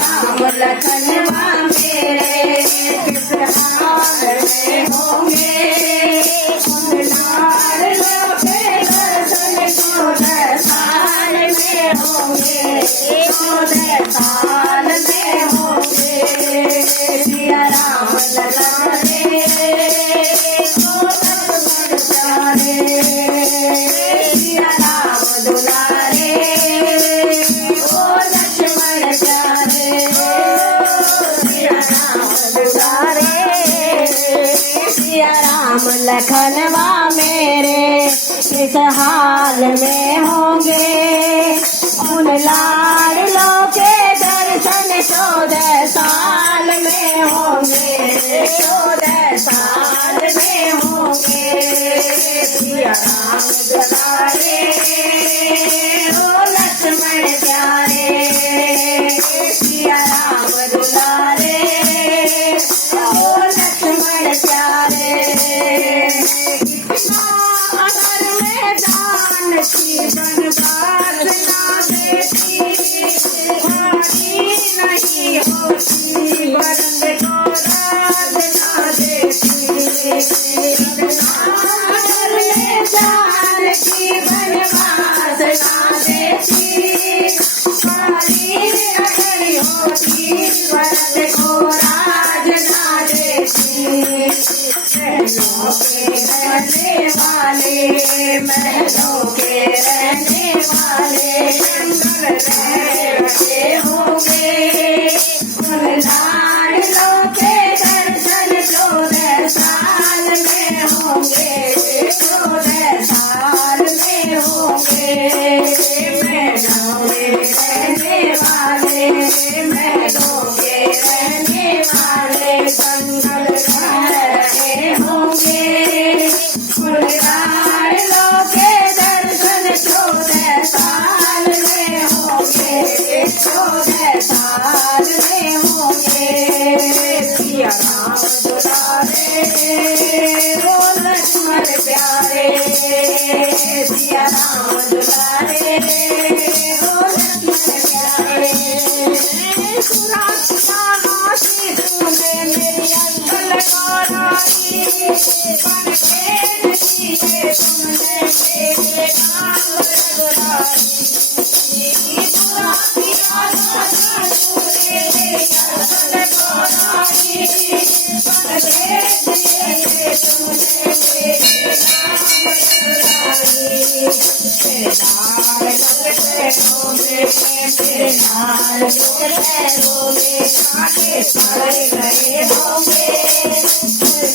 राम लखनवा मेरे किस हाल में होंगे उन लाडलों के दर्शन 14 साल में होंगे 14 साल में होंगे सिया राम लखन मेरे ओ लक्ष्मण प्यारे सिया राम दुलारे ओ लक्ष्मण प्यारे सिया राम दुलारे सिया राम लखनवा मेरे किस हाल में होंगे उन लाडलों के दर्शन 14 साल में होंगे 14 साल में होंगे सिया राम दुलारे ओ लक्ष्मण प्यारे सिया राम दुलारे ओ लक्ष्मण प्यारे अगर मैं जानकी बनवास ना देती हमारी नहीं होती भरत को राज ना देती अगर मैं जानकी बनवास ना देती हमारी नहीं होती भरत को राज ना देती महलों के रहने वाले जंगल रहे होंगे उन लाडलों के दर्शन 14 साल में होंगे 14 साल में होंगे महलों के रहने वाले महलों के रहने वाले जंगल रहे होंगे उन लाडलों के दर्शन 14 साल में होंगे 14 साल में होंगे सिया राम दुलारे ओ लक्ष्मण प्यारे सिया राम दुलारे ओ लक्ष्मण प्यारे सुरा नाशी तूने मेरी अंकल गौराई बन के दिए तुमने मेरे काम रघुराई सुरा तूने मेरी अंकल गौराई बन के दिए तुमने मेरे काम रघुराई लाल पैरों में लाल पैरों में कांटे पड़ गए होंगे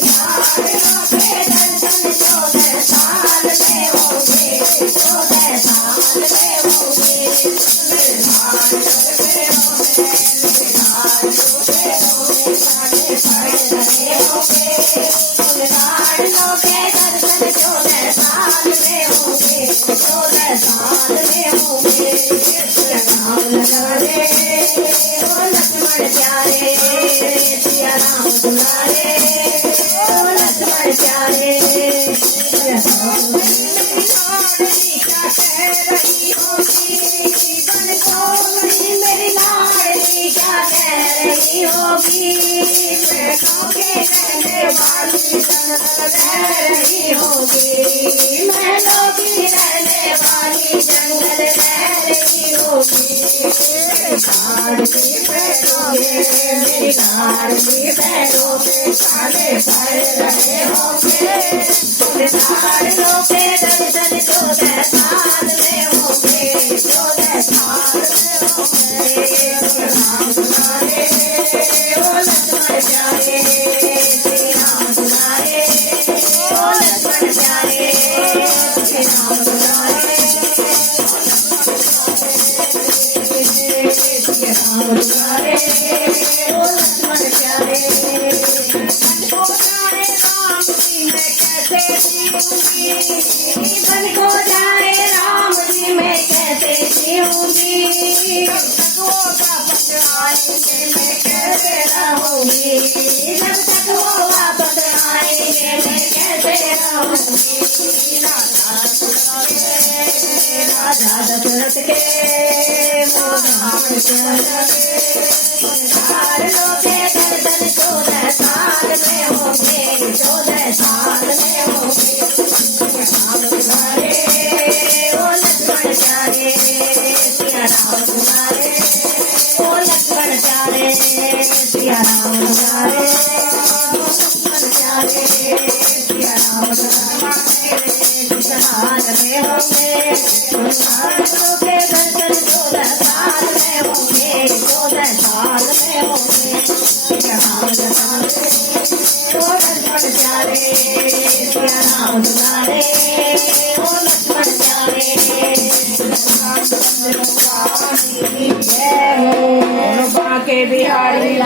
लाडलों के दर्शन 14 साल में होंगे 14 साल में होंगे लाडलों में कांटे पड़ गए होंगे लाडलों के दर्शन 14 साल में होंगे 14 साल में होंगे सिया राम दुलारे ओ लक्ष्मण प्यारे सिया राम दुलारे ओ लक्ष्मण प्यारे क्या कह रही होगी बन को मेरी लाडली क्या कह रही होगी महलों के रहने वाली जंगल रह रही होगी महलों की रहने वाली जंगल रह रही होगी लाडली पैरों में मेरी लाडली पैरों में कांटे पड़ रहे होंगे लाडलों के दर्शन 14 साल में होंगे 14 साल में होंगे राम दुलारे ओ लक्ष्मण प्यारे श्री राम दुलारे ओ लक्ष्मण प्यारे श्री राम दुलारे श्री राम दुलारे ओ लक्ष्मण प्यारे बन को जाए राम जी मैं कैसे जीऊंगी बन को जाए राम जी मैं कैसे जीऊंगी जब तक वो वापस आएंगे मैं कैसे रहूंगी जब तक वो वापस आएंगे मैं कैसे रहूंगी राजा दशरथ के वो धाम चले सिया राम दुलारे ओ लक्ष्मण प्यारे सिया राम दुलारे किसान में होंगे गुरु के दर्शन 14 साल में होंगे 14 साल में होंगे सिया राम दुलारे ओ लक्ष्मण प्यारे सिया राम दुलारे ओ लक्ष्मण प्यारे जय हो बांके बिहारी